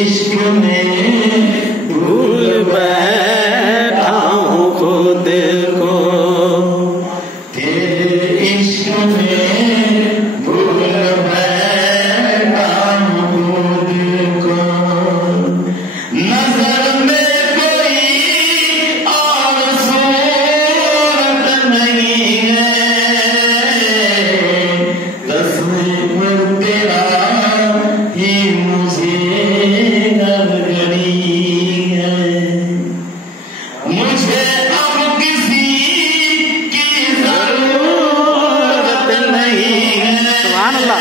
इश्क में भूल बैठा हूँ खुद मुझे अब किसी की जरूरत नहीं है। सुभान अल्लाह,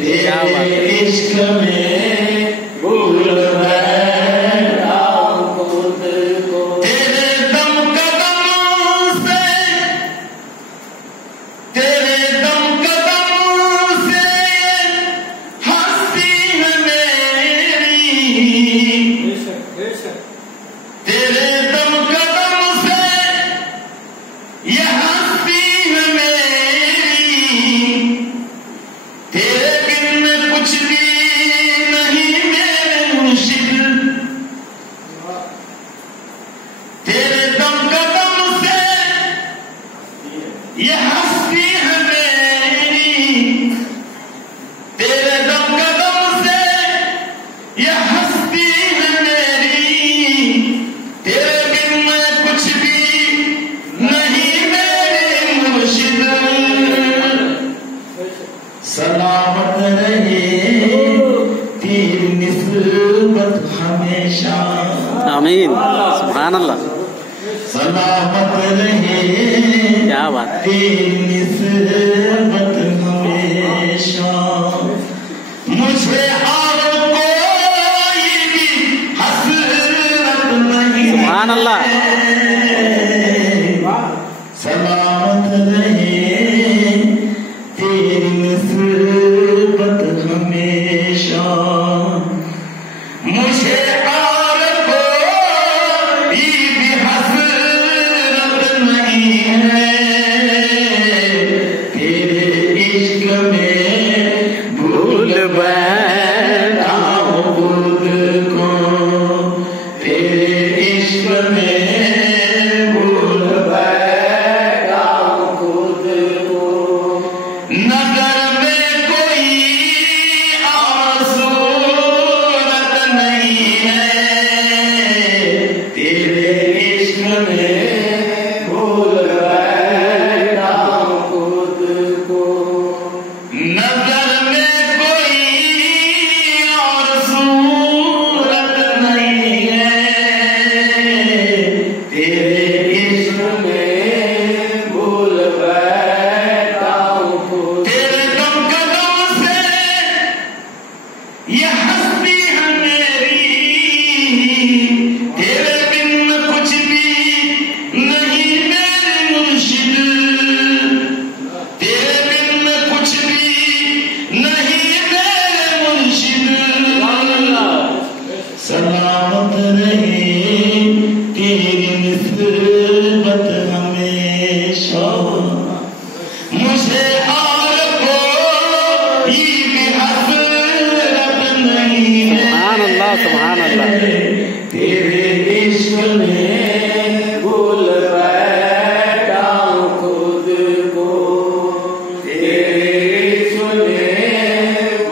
क्या बात है। इश्क में भूल बैठा खुद को, तेरे दम कदमों से, तेरे दम कदमों से हंसी है मेरी, तेरे दम कदम से ये हंसी है मेरी, तेरे बिन कुछ भी नहीं मेरे मुर्शिद, तेरे दम कदम से ये हंसी है मेरी, तेरे दम कदम से ये हंसी है मेरी, तेरे बिन मैं कुछ भी नहीं मेरे मुर्शिद। सलामत रहे तेरी निस्बत हमेशा, आमीन, सुभान अल्लाह, सलामत रहे क्या बात है। तेरी निस्बत हमेशा, मुझे और कोई भी हसरत नहीं सुभान अल्लाह, सलामत रहे तेरी निस्बत हमेशा, मुझे और कोई भी हसरत नहीं है, तेरे इश्क में भूल बैठा हूँ खुद को, तेरे इश्क में भूल बैठा हूँ खुद को, नजर में कोई और सूरत नहीं है, तेरे इश्क में भूल बैठा हूँ खुद को, नजर में कोई और सूरत नहीं है, तेरे इश्क में भूल बैठा हूँ खुद, तेरे दम कदम से ये हंसी है मेरी, तेरे बिन कुछ भी नहीं मेरे मुर्शिद, तेरे बिन कुछ भी नहीं मेरे मुर्शिद। सलामत रहे तेरी निस्बत हमेशा, मुझे और कोई भी हसरत नहीं है, सुभान अल्लाह, सुभान अल्लाह, तेरे इश्क में भूल बैठा हूँ खुद को, तेरे इश्क में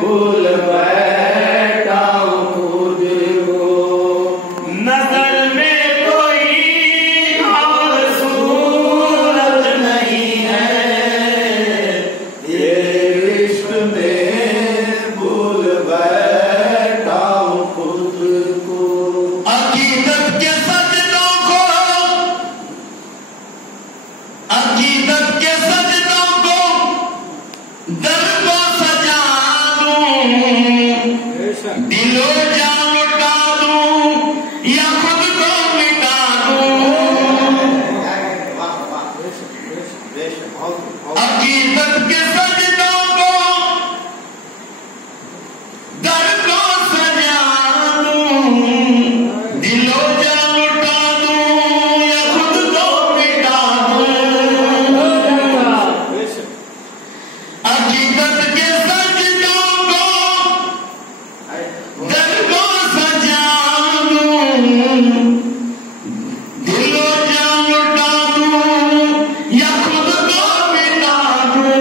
भूल बैठा हूँ खुद को, नजर में कोई और सूरत नहीं है, तेरे इश्क में भूल बैठा हूँ खुद को, अकीदत के सजदों को, अकीदत के सजदों को दर को सजा दूं, दिलो जान लुटा दूं या खुद को मिटा दूं, अकीदत के सजदों को दर को सजा दूं, दिलो जान लुटा दूं या खुद को मिटा दूं, अकीदत के सजदों को दर को सजा दूं, दिलो जान लुटा दूं या खुद को मिटा दूं,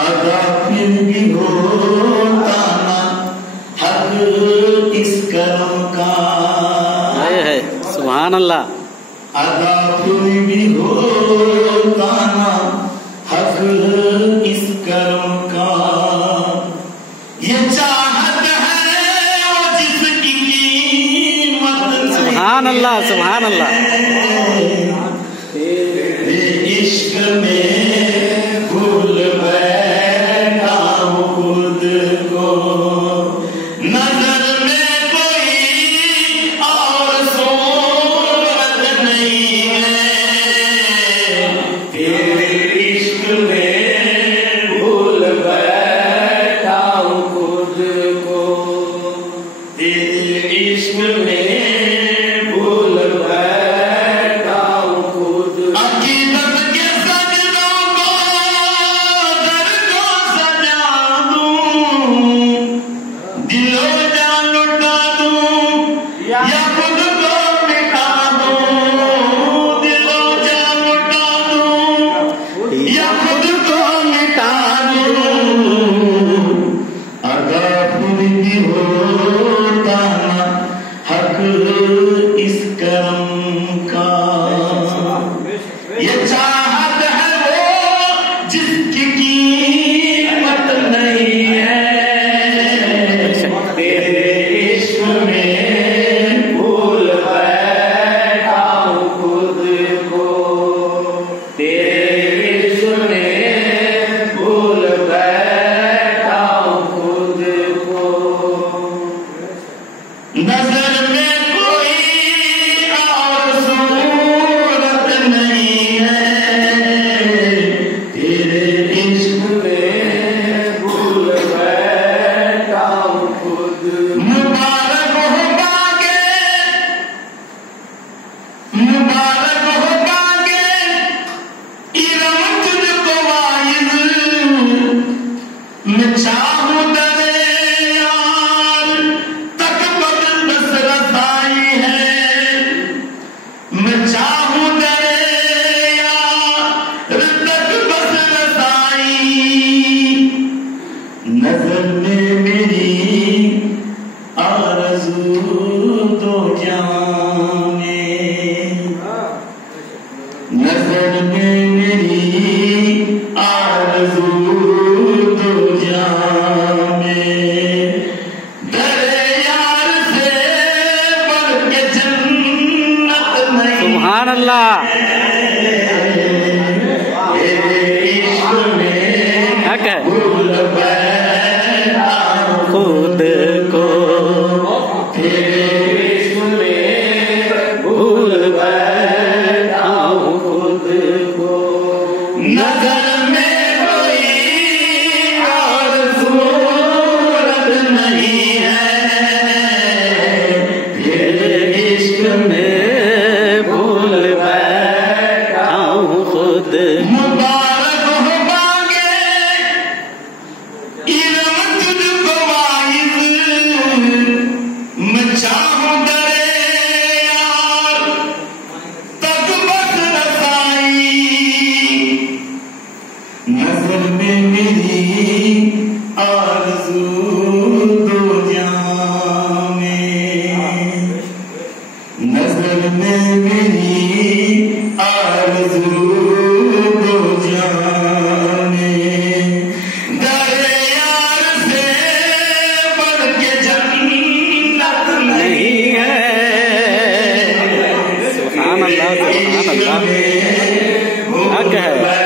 अदा फिर भी होता ना हक इस करम का, है सुभान अल्लाह, अदा फिर भी होता ना हक इस करम का, ये चाहत है वो जिसकी कीमत सुभान अल्लाह, सुभान अल्लाह। इश्क में भूल बैठा हूँ खुद को, नजर में कोई और सूरत नहीं है, तेरे इश्क में भूल बैठा हूँ खुद को, तेरे इश्क में भूल बैठा हूँ खुद को। अकीदत के सजदों को दर को सजा दूं, दिलो जान लुटा दूं या खुद को मिटा दूं, दिलो जान लुटा दूं या खुद को मिटा दूं, अगर खुद की होता ना हक इस करम का, ये चाहत है वो जिसकी कीमत नहीं है, तेरे इश्क में भूल बैठा हूँ खुद को, तेरे इश्क में भूल बैठा हूँ खुद को। नजर में कोई और सूरत नहीं है, तेरे इश्क में भूल बैठा हूँ खुद। मुबारक हो बागे, मुबारक हो बागे, इरम तुझको वाइज, मैं चाहूं दरे यार तक बदल बस रसाई है, मैं चाहूं दरे यार तक बस रसाई, नजर में मेरी आरज़ू दो जहां में, नजर में मेरी आरज़ू दो जहां में, दरे यार से बढ़ के जन्नत नहीं, सुभान अल्लाह। तेरे इश्क में हक है भूल बैठा हूँ खुद को, तेरे इश्क में भूल बैठा हूँ खुद को, नजर में कोई और सूरत नहीं है, तेरे इश्क में भूल बैठा हूँ खुद। मुबारक हो बागे, इरम तुझको वाइज, मैं चाहूं दरे यार तक बस रसाई, नजर में मेरी आरज़ू दो जहां में, नजर में मेरी आरज़ू दो जहां में, दरे यार से बढ़ के जन्नत नहीं है, सुभान अल्लाह, सुभान अल्लाह। हक है।